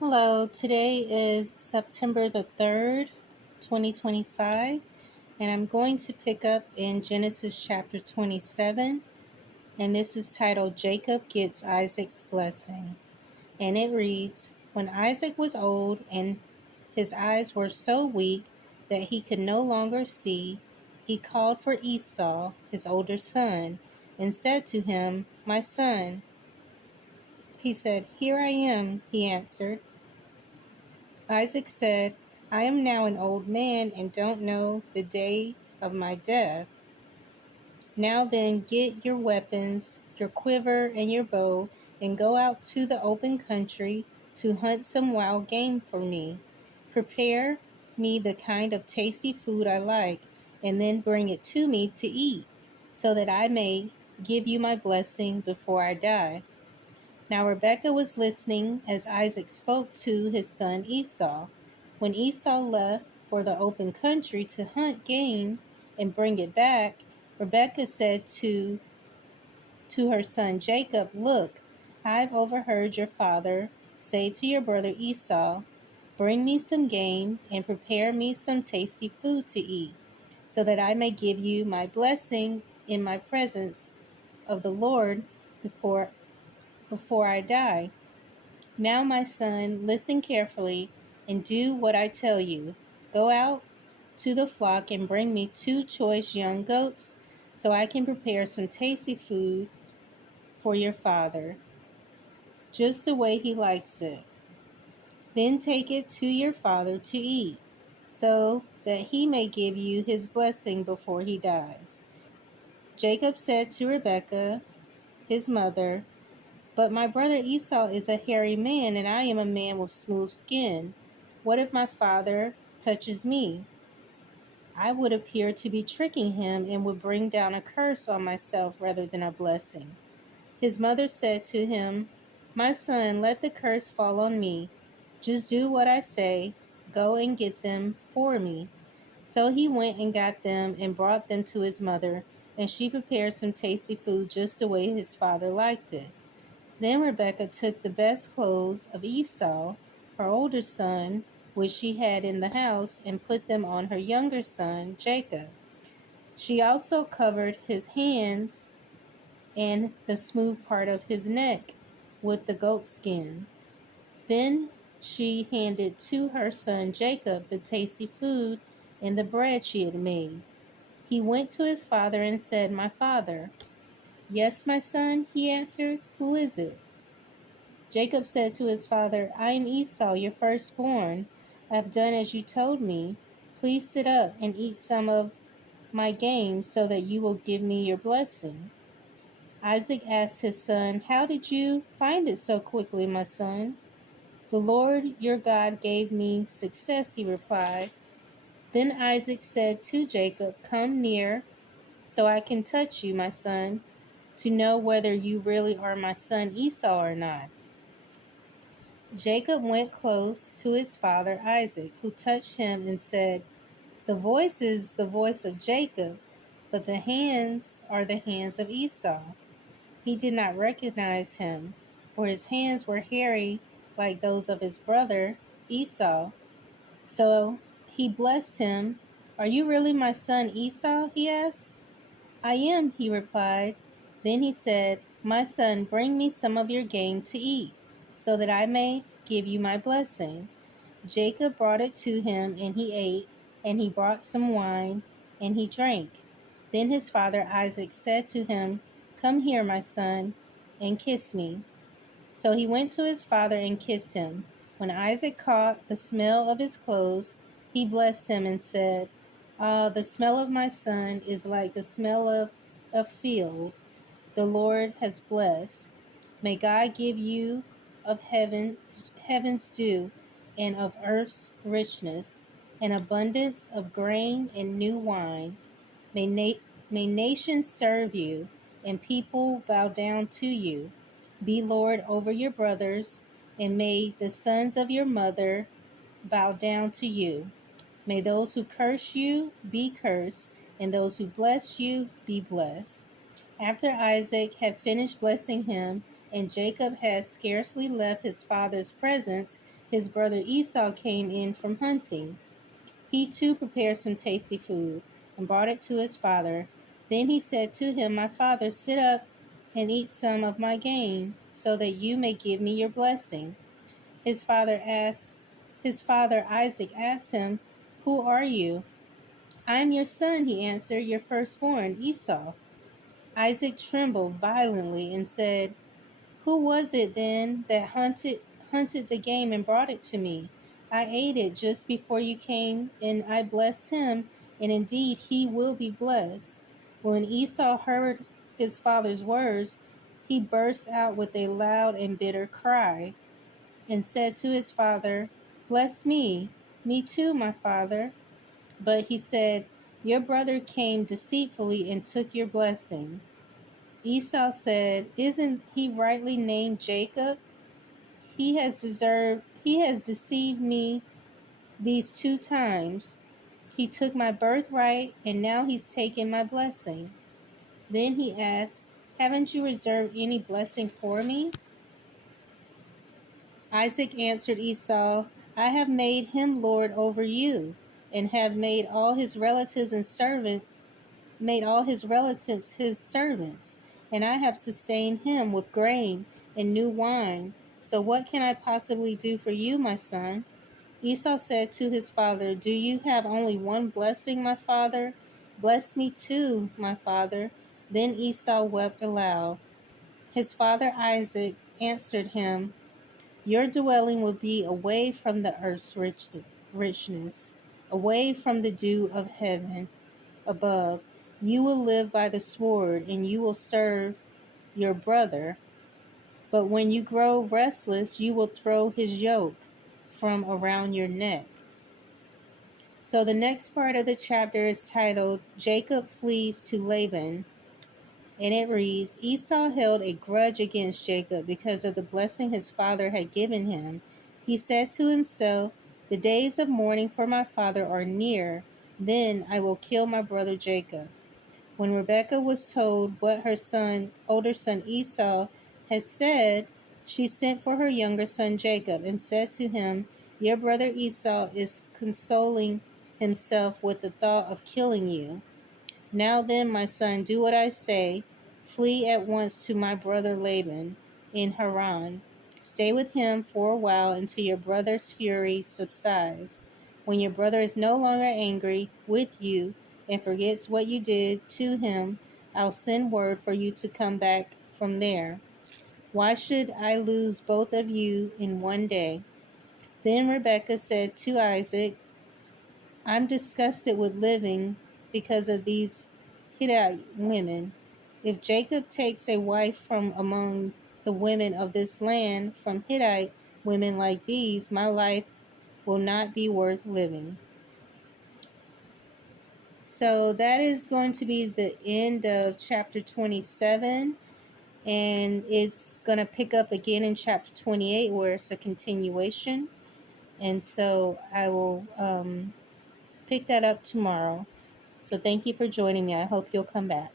Hello, today is September the 3rd, 2025, and I'm going to pick up in Genesis chapter 27, and this is titled Jacob Gets Isaac's Blessing. And it reads, When Isaac was old and his eyes were so weak that he could no longer see, he called for Esau, his older son, and said to him, My son. He said, Here I am, he answered. Isaac said, I am now an old man and don't know the day of my death. Now then, get your weapons, your quiver, and your bow, and go out to the open country to hunt some wild game for me. Prepare me the kind of tasty food I like, and then bring it to me to eat, so that I may give you my blessing before I die. Now Rebekah was listening as Isaac spoke to his son Esau. When Esau left for the open country to hunt game and bring it back, Rebekah said to her son Jacob, Look, I've overheard your father say to your brother Esau, Bring me some game and prepare me some tasty food to eat, so that I may give you my blessing in my presence of the Lord before I die. Now, my son, listen carefully and do what I tell you. Go out to the flock and bring me 2 choice young goats so I can prepare some tasty food for your father, just the way he likes it. Then take it to your father to eat, so that he may give you his blessing before he dies. Jacob said to Rebekah, his mother, But my brother Esau is a hairy man, and I am a man with smooth skin. What if my father touches me? I would appear to be tricking him and would bring down a curse on myself rather than a blessing. His mother said to him, My son, let the curse fall on me. Just do what I say. Go and get them for me. So he went and got them and brought them to his mother, and she prepared some tasty food just the way his father liked it. Then Rebekah took the best clothes of Esau, her older son, which she had in the house, and put them on her younger son, Jacob. She also covered his hands and the smooth part of his neck with the goat skin. Then she handed to her son Jacob the tasty food and the bread she had made. He went to his father and said, My father. Yes, my son, he answered. Who is it? Jacob said to his father, I am Esau, your firstborn. I have done as you told me. Please sit up and eat some of my game so that you will give me your blessing. Isaac asked his son, How did you find it so quickly, my son? The Lord your God gave me success, he replied. Then Isaac said to Jacob, Come near so I can touch you, my son, to know whether you really are my son Esau or not. Jacob went close to his father Isaac, who touched him and said, The voice is the voice of Jacob, but the hands are the hands of Esau. He did not recognize him, for his hands were hairy like those of his brother Esau. So he blessed him. Are you really my son Esau? He asked. I am, he replied. Then he said, My son, bring me some of your game to eat, so that I may give you my blessing. Jacob brought it to him, and he ate, and he brought some wine, and he drank. Then his father Isaac said to him, Come here, my son, and kiss me. So he went to his father and kissed him. When Isaac caught the smell of his clothes, he blessed him and said, Ah, the smell of my son is like the smell of a field the Lord has blessed. May God give you of heaven's dew and of earth's richness, an abundance of grain and new wine. May nations serve you, and people bow down to you. Be Lord over your brothers, and may the sons of your mother bow down to you. May those who curse you be cursed, and those who bless you be blessed. After Isaac had finished blessing him, and Jacob had scarcely left his father's presence, his brother Esau came in from hunting. He too prepared some tasty food and brought it to his father. Then he said to him, "My father, sit up and eat some of my game, so that you may give me your blessing." His father Isaac asked him, "Who are you?" "I am your son," he answered, "your firstborn, Esau." Isaac trembled violently and said, "Who was it then that hunted the game and brought it to me? I ate it just before you came, and I blessed him, and indeed he will be blessed." When Esau heard his father's words, he burst out with a loud and bitter cry, and said to his father, "Bless me, me too, my father." But he said, "Your brother came deceitfully and took your blessing." Esau said, "Isn't he rightly named Jacob? He has deceived me these 2 times. He took my birthright, and now he's taken my blessing." Then he asked, "Haven't you reserved any blessing for me?" Isaac answered Esau, "I have made him lord over you, and have made all his relatives his servants, and I have sustained him with grain and new wine. So what can I possibly do for you, my son?" Esau said to his father, "Do you have only one blessing, my father? Bless me too, my father." Then Esau wept aloud. His father Isaac answered him, "Your dwelling will be away from the earth's richness, away from the dew of heaven above. You will live by the sword, and you will serve your brother. But when you grow restless, you will throw his yoke from around your neck." So the next part of the chapter is titled Jacob Flees to Laban. And it reads, Esau held a grudge against Jacob because of the blessing his father had given him. He said to himself, "The days of mourning for my father are near. Then I will kill my brother Jacob." When Rebekah was told what her older son Esau had said, she sent for her younger son Jacob and said to him, "Your brother Esau is consoling himself with the thought of killing you. Now then, my son, do what I say. Flee at once to my brother Laban in Haran. Stay with him for a while until your brother's fury subsides. When your brother is no longer angry with you and forgets what you did to him, I'll send word for you to come back from there. Why should I lose both of you in one day?" Then Rebekah said to Isaac, "I'm disgusted with living because of these Hittite women. If Jacob takes a wife from among the women of this land, from Hittite women like these, my life will not be worth living." So that is going to be the end of chapter 27. And it's going to pick up again in chapter 28, where it's a continuation. And so I will pick that up tomorrow. So thank you for joining me. I hope you'll come back.